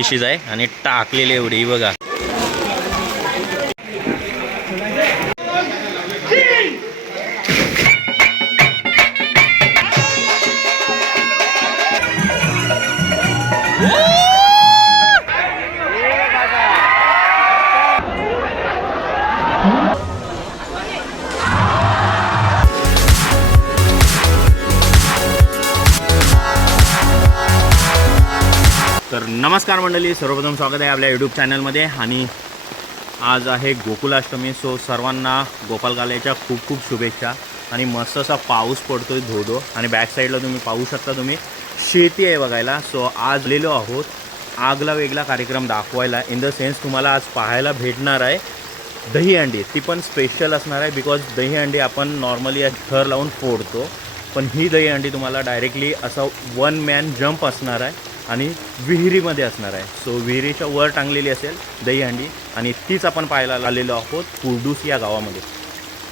Dishes आहे आणि टाकलेली एवढी बघा. नमस्कार मंडळी सर्वप्रथम स्वागत आहे आपल्या यूट्यूब चॅनलमध्ये आणि आज आहे गोकुलाष्टमी सो सर्वांना गोपालकाल्याच्या खूप खूप शुभेच्छा. आणि मस्त असा पाऊस पडतो आहे धोधो. आणि बॅक साईडला तुम्ही पाहू शकता तुम्ही. शेती आहे बघायला. सो आज लिहिलो आहोत आगला वेगळा कार्यक्रम दाखवायला. इन द सेन्स तुम्हाला आज पाहायला भेटणार आहे दही अंडी. ती पण स्पेशल असणार आहे बिकॉज दही अंडी आपण नॉर्मली थर लावून फोडतो. पण ही दही अंडी तुम्हाला डायरेक्टली असा वन मॅन जम्प असणार आहे. आणि विहिरीमध्ये असणार आहे. सो विहिरीच्या वर टांगलेली असेल दहीहंडी आणि तीच आपण पाहायला आलेलो आहोत कुर्डूस या गावामध्ये.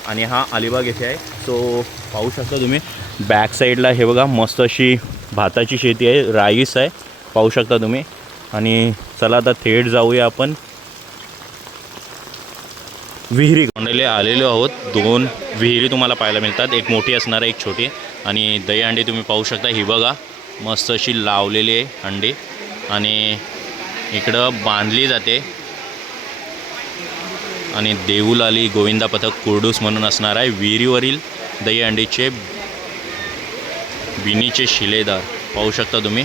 आणि हा अलिबाग येथे आहे. सो पाहू शकता तुम्ही बॅक साईडला हे बघा मस्त अशी भाताची शेती आहे राईस आहे. पाहू शकता तुम्ही. आणि चला आता थेट जाऊया आपण. विहिरी गोंडले आलेलो आहोत. दोन विहिरी तुम्हाला पाहायला मिळतात. एक मोठी असणार आहे एक छोटी. आणि दही अंडी तुम्ही पाहू शकता. ही बघा मस्त अशी लावलेली आहे अंडी. आणि इकडं बांधली जाते. आणि देऊल आली गोविंदा पथक कुर्डूस म्हणून असणार आहे. विहिरीवरील दही अंडीचे बिनीचे शिलेदार. पाहू शकता तुम्ही.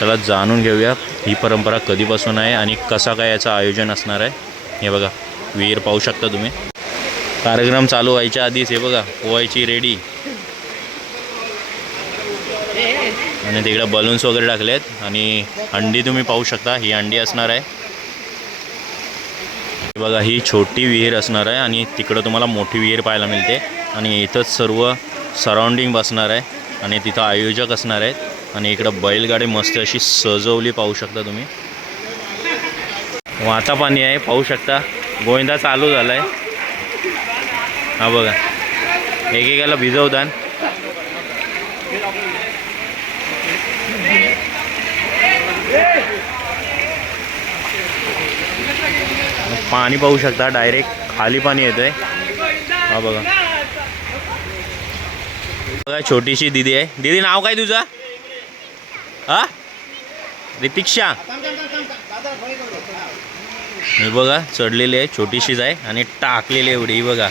चला जाणून घेऊया ही परंपरा कधीपासून आहे आणि कसा काय याचं आयोजन असणार आहे. हे बघा विहीर पाहू शकता तुम्ही. कार्यक्रम चालू व्हायच्या आधीच हे बघा पोहायची रेडी आणि तिकडे बलून्स वगैरे टाकलेत आणि अंडी तुम्ही पाहू शकता ही अंडी असणार आहे. बघा ही छोटी विहीर असणार आहे आणि तिकडं तुम्हाला मोठी विहीर पाहायला मिळते. आणि इथंच सर्व सराउंडिंग बसणार आहे आणि तिथं आयोजक असणार आहेत. आणि इकडं बैलगाडी मस्त अशी सजवली पाहू शकता तुम्ही. वाता पाणी आहे पाहू शकता. गोविंदा चालू झाला आहे हा बघा. एकेकाला भिजवतात. पाणी पाहू शकता डायरेक्ट खाली पाणी येतंय. हा बघा. बघा छोटीशी दिदी आहे. दिदी नाव काय तुझं? हा? रितिक्षा. बघा चढलेली आहे छोटीशीच आहे आणि टाकलेली एवढी बघा.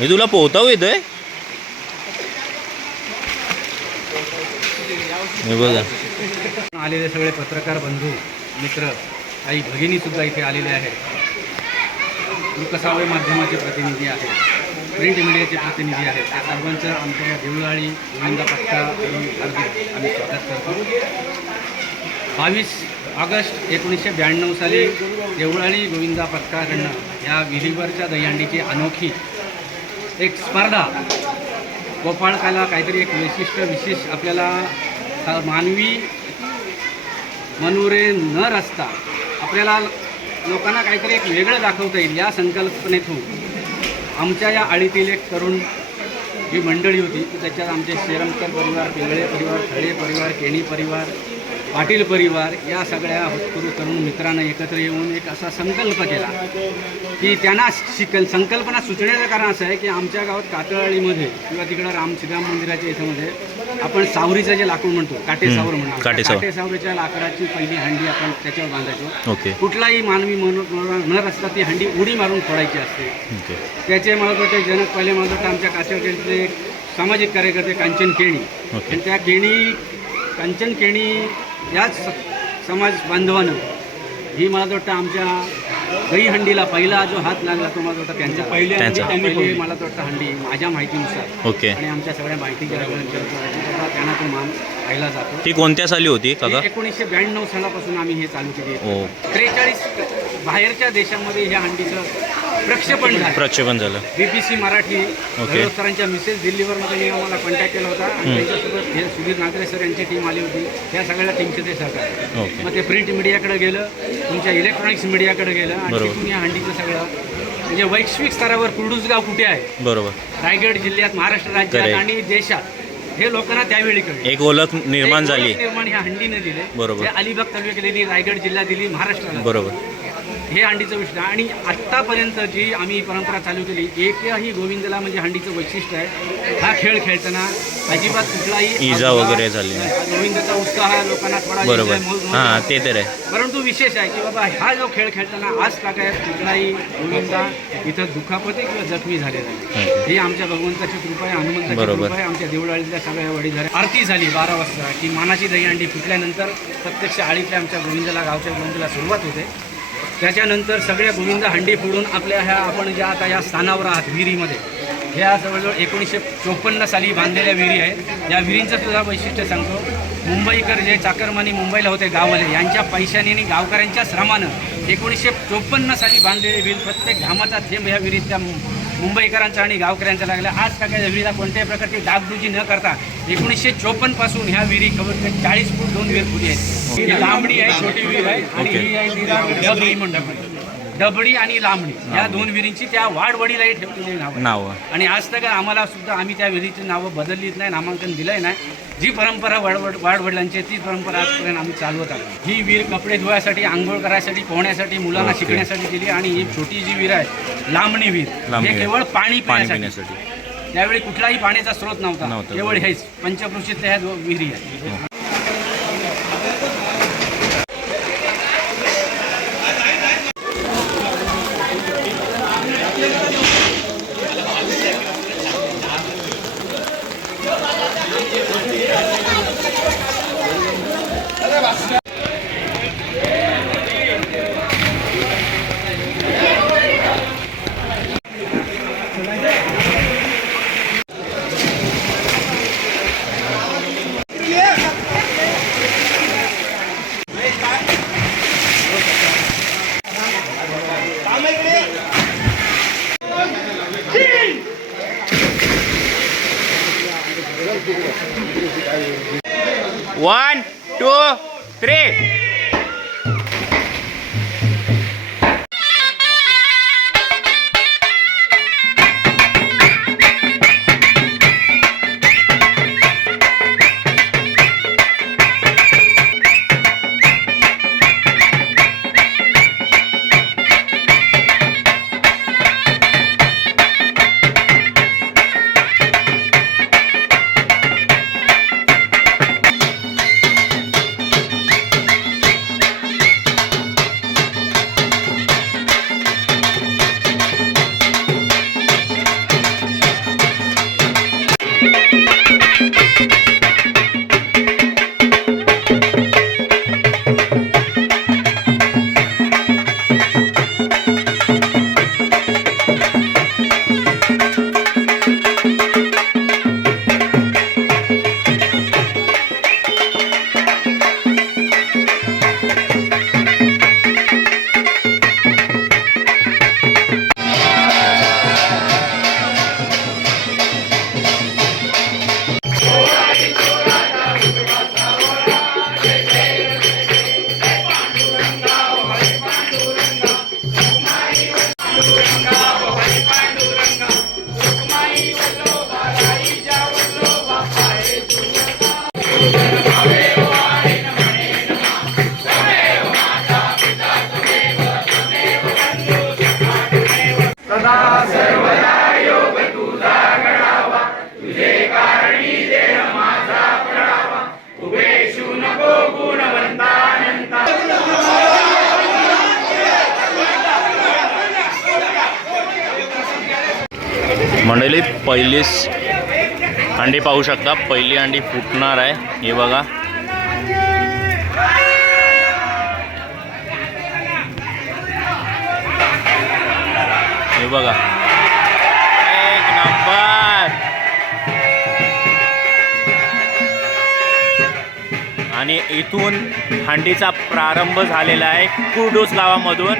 मी तुला पोहताव येतोय? बघा. आलेले सगळे पत्रकार बंधू मित्र काही भगिनी सुद्धा इथे आलेले आहेत. लोकसावय माध्यमाचे प्रतिनिधी आहेत प्रिंट मीडियाचे प्रतिनिधी आहेत. त्या सर्वांचं आमच्या देवळाळी गोविंदा पट्टा हार्दिक आम्ही स्वागत करतो. बावीस ऑगस्ट एकोणीसशे ब्याण्णव साली देवळाळी गोविंदा पटकाकडनं या विहिरीवरच्या दहीहंडीची अनोखी एक स्पर्धा. गोपाळकाला काहीतरी एक वैशिष्ट्य विशेष आपल्याला मानवी मनोरे न रचता आपल्याला लोकांना काहीतरी एक वेगळं दाखवता येईल या संकल्पनेतून. आमच्या या आळीतील एक तरुण जी मंडळी होती त्याच्यात आमचे शेरमकर परिवार पिंगळे परिवार खळे परिवार केणी परिवार पाटील परिवार या सगळ्या होतकरू तरुण मित्रांना एकत्र येऊन एक असा संकल्प केला. की त्यांना शिकल संकल्पना सुचण्याचं कारण असं आहे की आमच्या गावात कातळाळीमध्ये किंवा तिकडं राम श्रीराम मंदिराच्या इथंमध्ये आपण सावरीचं जे लाकूड म्हणतो काटे सावर म्हणतो काटेसावर. काटे सावरीच्या लाकडाची पहिली हंडी आपण त्याच्यावर बांधायचो. ओके. कुठलाही मानवी मनो मनो- न रचता ती हंडी उडी मारून फोडायची असते. त्याचे मला वाटतं जनक पहिले मला वाटतं आमच्या एक सामाजिक कार्यकर्ते कांचन केणी. आणि त्या केणी कांचन केणी याच समाज बांधवानं ही मला वाटतं आमच्या दही हंडीला पहिला जो हात लागला तो मला वाटतं त्यांचा. पहिले त्यांचा. पहिले मला वाटतं हंडी माझ्या माहितीनुसार. ओके. आणि आमच्या सगळ्या माहितीच्या त्यांना तो मान पाहिला जातो. ती कोणत्या साली होती काका? एकोणीसशे ब्याण्णव सालापासून आम्ही हे चालू केले ओ. त्रेचाळीस बाहेरच्या देशामध्ये ह्या हंडीचं प्रक्षेपण झालं. प्रक्षेपण झालं. B B C Marathi okay. सरांच्या मिसेस दिल्लीवरमध्ये मी आम्हाला कॉन्टॅक्ट केला होता. आणि. त्यांच्यासोबत हे सुधीर नागरे सर यांची टीम आली होती. त्या सगळ्या टीमचे ते ओके मग ते प्रिंट मीडियाकडे गेलं. तुमच्या इलेक्ट्रॉनिक्स मीडियाकडे गेलं. आणि बरोबर. तिथून या हंडीचं सगळं. म्हणजे वैश्विक स्तरावर कुर्डूस गाव कुठे आहे? बरोबर. रायगड जिल्ह्यात महाराष्ट्र राज्यात Correct. आणि देशात. हे लोकांना त्यावेळी कळले. एक ओळख निर्माण झाली. निर्माण ह्या हंडीने दिले. बरोबर. अलिबाग तालुक्यात दिली रायगड जिल्हा दिली महाराष्ट्राला बरोबर. हे हंडीचं वैशिष्ट्य आणि आत्तापर्यंत जी आम्ही परंपरा चालू केली एकही गोविंदला म्हणजे हंडीचं वैशिष्ट्य आहे हा खेळ खेळताना अजिबात कुठलाही इजा वगैरे झाली. गोविंदाचा उत्साह लोकांना थोडा हां. ते तर आहे परंतु विशेष आहे की बाबा हा जो खेळ खेळताना आज काय कुठलाही गोविंदा इथं दुखापती किंवा जखमी झालेला हम्म. ही आमच्या भगवंताची कृपा आहे हनुमंताची. कृपा आहे आमच्या देवळाळीतल्या सगळ्या वडी झाल्या आरती झाली बारा वाजता की मानाची दहीहंडी फुटल्यानंतर प्रत्यक्ष आळीतल्या आमच्या गोविंदाला गावच्या गोविंदाला सुरुवात होते त्याच्यानंतर सगळ्या गोविंद हंडी फोडून आपल्या ह्या आपण ज्या आता या स्थानावर आहात विहिरीमध्ये ह्या जवळजवळ एकोणीसशे चोपन्न साली बांधलेल्या विहिरी आहेत या विहिरींचं सुद्धा वैशिष्ट्य सांगतो. मुंबईकर जे चाकरमानी मुंबईला होते गाववाले यांच्या पैशाने आणि गावकऱ्यांच्या श्रमानं एकोणीसशे चोपन्न साली बांधलेली विहीर प्रत्येक घामाचा थेंब ह्या विहिरीत त्या मु- मुंबईकरांचा आणि गावकऱ्यांचा लागला आज काय या विहिरीला कोणत्याही प्रकारची डागडुजी न करता एकोणीसशे चोपन्नपासून ह्या विहिरी कमीत चाळीस फूट दोन विहीर खुली आहेत. ही लांबडी आहे छोटी विहीर आहे आणि. ही आहे मंडप. डबडी आणि लांबडी. या दोन विहिरींची त्या वाडवडीलाही ठेवलेली नाव नाव. आणि आज तक आम्हाला सुद्धा आम्ही त्या विहिरीची नावं बदललीच नाही नामांकन दिलंय नाही. जी परंपरा वाडवड वाडवडिलांची आहे, ती परंपरा आजपर्यंत आम्ही चालवत आलो ही विहीर कपडे धुवायसाठी आंघोळ करायसाठी पोहण्यासाठी मुलांना. शिकण्यासाठी दिली आणि ही छोटी जी विहीर आहे लांबणी विहीर. लांबणी हे. केवळ पाणी पाणी पिण्यासाठी. त्यावेळी कुठलाही पाण्याचा स्रोत नव्हता. केवळ. हेच. पंचकृषीतल्या ह्या विहिरी आहेत. पाहू शकता पहिली अंडी फुटणार आहे. हे बघा. हे बघा. एक नंबर. आणि इथून हंडीचा प्रारंभ झालेला आहे. कुर्डूस गावामधून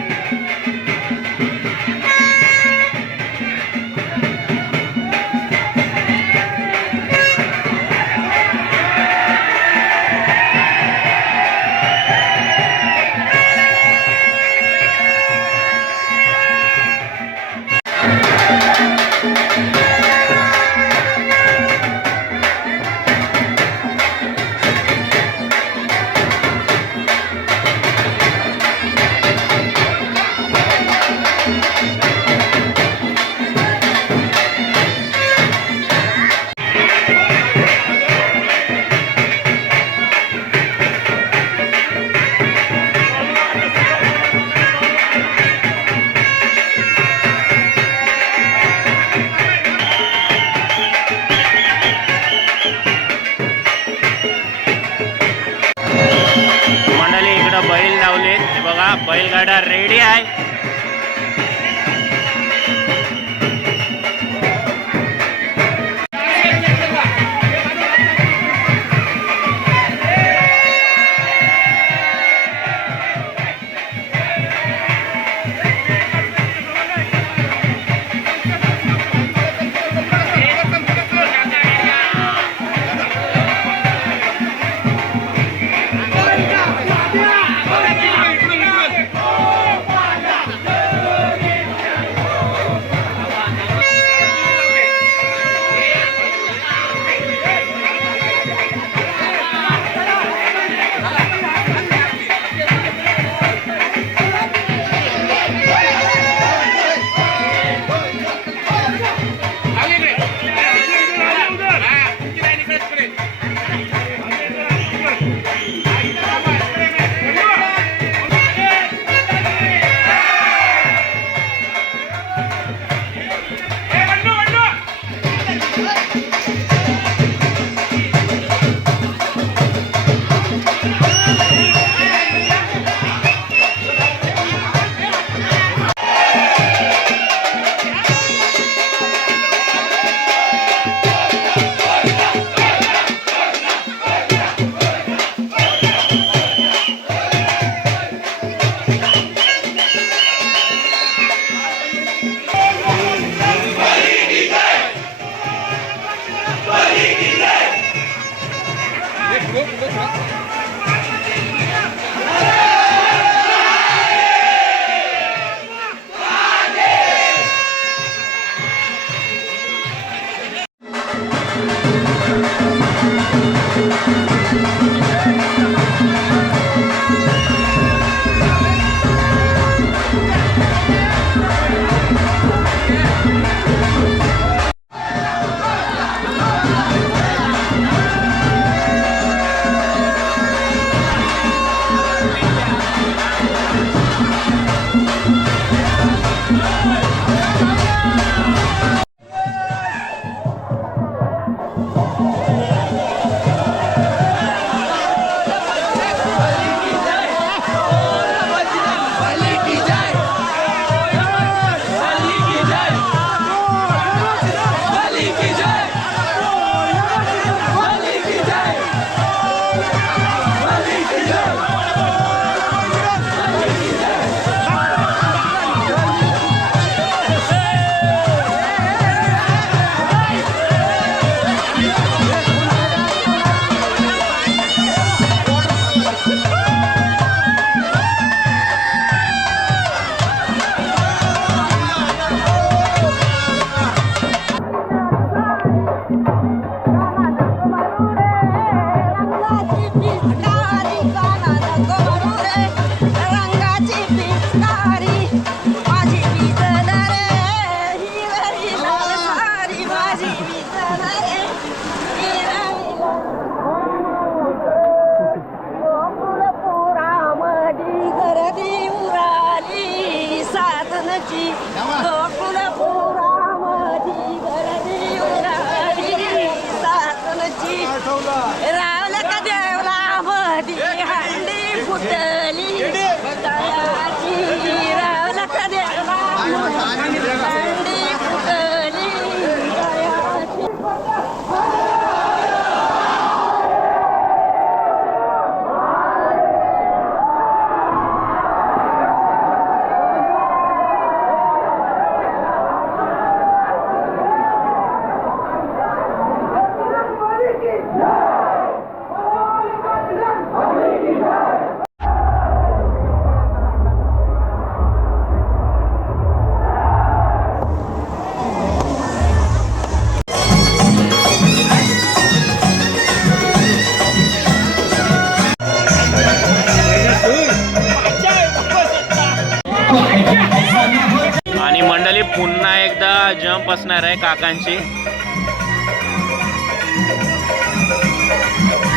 अशी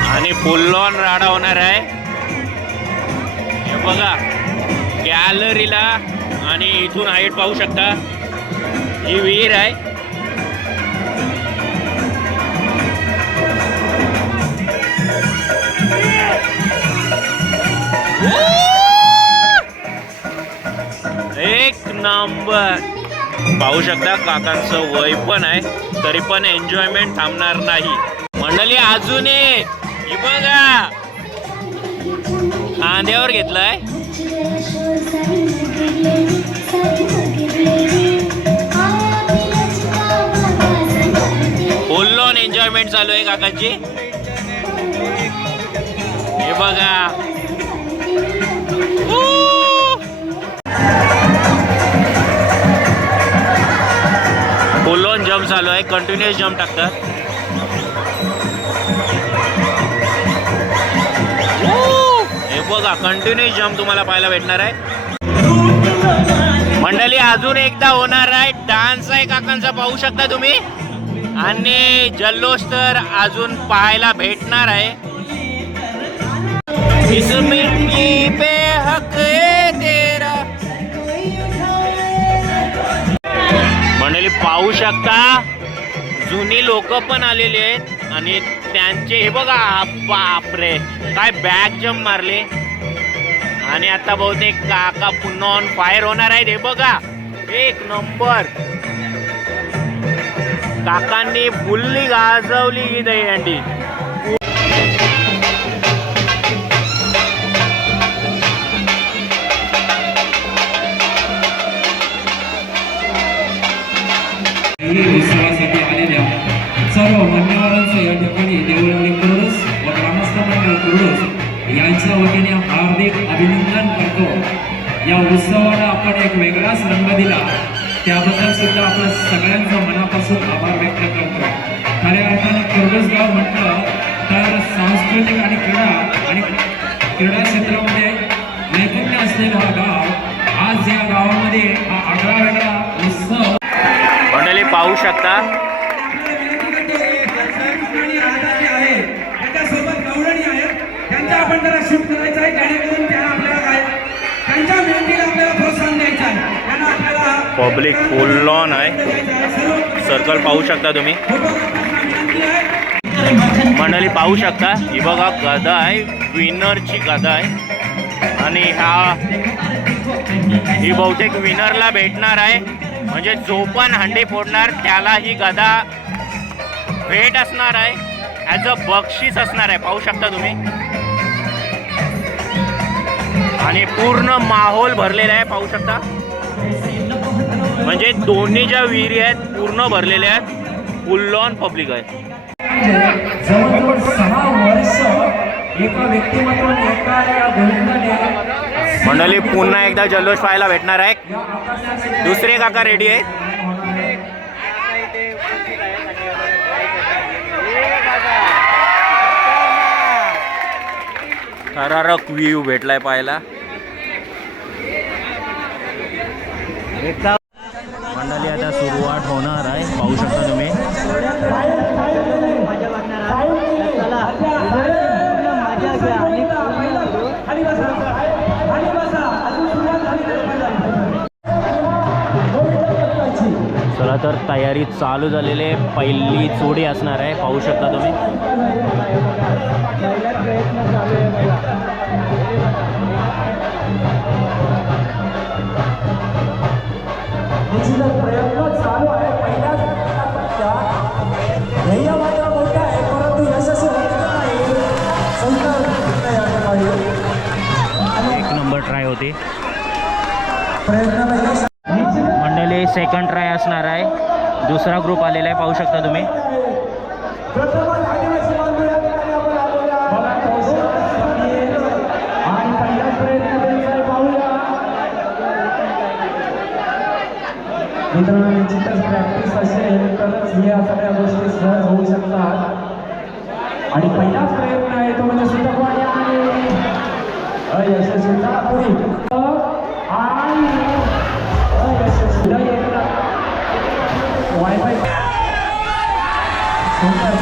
आणि फुल्लॉन राडा होणार आहे. हे बघा गॅलरीला आणि इथून हाईट पाहू शकता. ही विहीर आहे. एक नंबर. पाहू शकता काकांचं वय पण आहे तरी पण एन्जॉयमेंट थांबणार नाही. मंडळी अजून एक ही बघा. खांद्यावर घेतलाय. फुल ऑन एन्जॉयमेंट चालू आहे काकांची. हे बघा. जम्प चालू आहे. कंटिन्युअस जम्प टाकतात. हे बघा कंटिन्युअस जम्प तुम्हाला पाहायला भेटणार आहे. मंडळी अजून एकदा होणार आहे. डान्स आहे काकांचा पाहू शकता तुम्ही. आणि जल्लोष तर अजून पाहायला भेटणार आहे. शकता? जुनी लोक पण आलेली आहेत आणि त्यांचे हे बघा बापरे. काय बॅग जम मारले. आणि आता बहुतेक काका पुन्हा ऑन फायर होणार आहेत. हे बघा एक नंबर. काकांनी फुल्ली गाजवली ही दहीहंडी. त्याबद्दल सुद्धा आपण सगळ्यांचं पब्लिक फुल ऑन आहे. सर्कल पाहू शकता तुम्ही. मंडळी पाहू शकता. ही बघा गदा आहे. विनरची गदा आहे. आणि हा ही बहुतेक विनरला भेटणार आहे. म्हणजे जो पण हंडी फोडणार त्याला ही गदा भेट असणार आहे. ॲज अ बक्षीस असणार आहे. पाहू शकता तुम्ही. आणि पूर्ण माहोल भरलेला आहे. पाहू शकता. म्हणजे दोन्ही ज्या विहिरी आहेत पूर्ण भरलेल्या आहेत फुल ऑन पब्लिक आहे. जवळजवळ सहा वर्ष एका व्यक्तिमत्वाने एका या गोविंदाने मंडळी पुन्हा एकदा जल्लोष पाहायला भेटणार आहे. दुसरे काका रेडी आहेत थरारक व्ह्यू भेटलाय पाहायला. मंडळी आता सुरुवात होणार आहे. पाहू शकता तुम्ही. चला तर तयारी चालू झालेली आहे. पहिली चोडी असणार आहे. पाहू शकता तुम्ही. निश्चितच प्रयत्न चालू आहे. पहिल्याच टप्प्यात ध्येय मात्र मोठं आहे परंतु यशस्वी होत नाही. सुंदर दिसतंय या ठिकाणी. एक नंबर ट्राय होते. मंडळी सेकंड ट्राय असणार आहे. दुसरा ग्रुप आलेला आहे पाहू शकता तुम्ही. मित्रांनो निश्चितच प्रॅक्टिस असेल तरच या सगळ्या गोष्टी सहज होऊ शकतात. आणि पहिलाच प्रयत्न आहे तो म्हणजे सुतकवाणी आणि अयशस्वी चला पुढे आणि अयशस्वी वायफाय सुंदर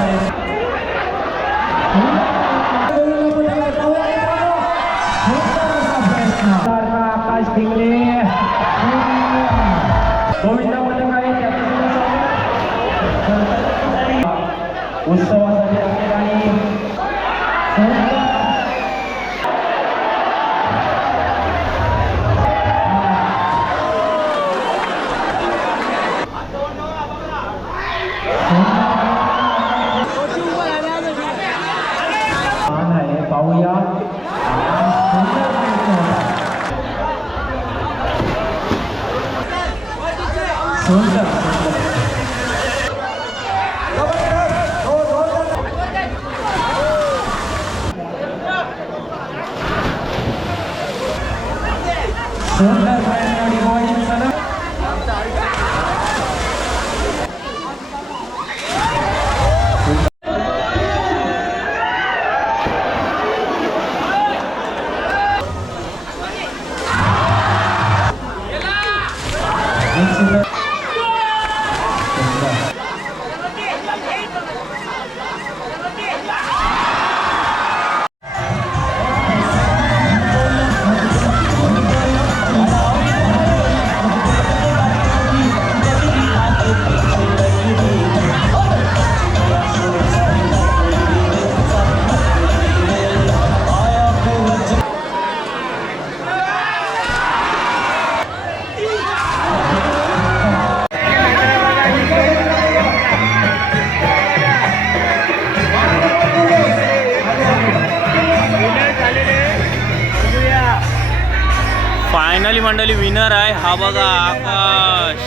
हा बघा आकाश.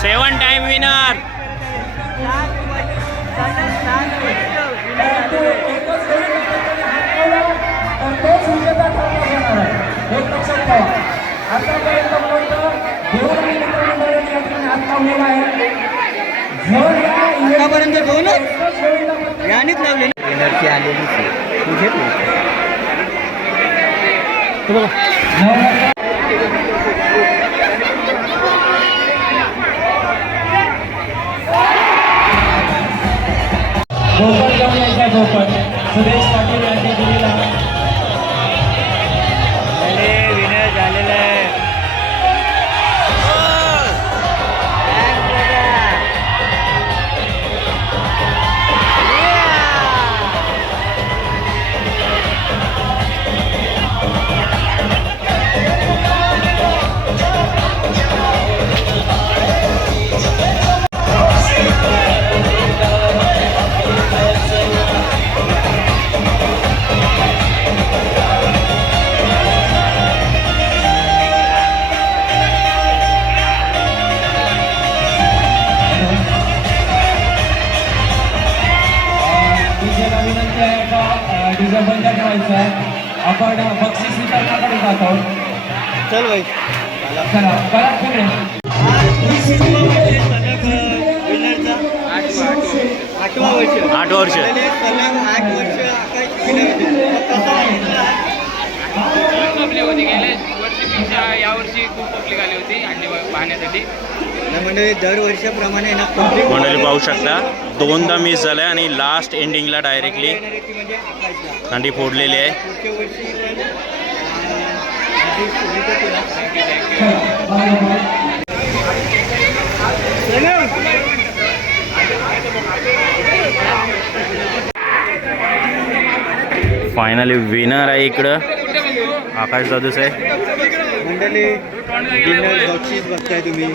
सेवन टाइम विनर. आतापर्यंत प्रत्येक- यानेच लावले विनरची आलेली तुझे Navratra Vou fazer uma mensagem, vou fazer. चल भाई. आठवा वर्ष आठ वर्ष. सलग आठ वर्ष आकाश पब्लिक होती गेल्या वर्षीपेक्षा यावर्षी खूप पब्लिक आली होती आणि पाहण्यासाठी म्हणजे दरवर्षाप्रमाणे ना पब्लिक मंडळी पाहू शकता दोनदा मिस झालाय आणि लास्ट एंडिंगला डायरेक्टली हंडी फोडलेली आहे पुढच्या वर्षी पण अं, हार्दिक शुभेच्छा तुला. फायनली विनर आहे इकडं. आकाश जाधूस आहे मंडळी बघताय तुम्ही.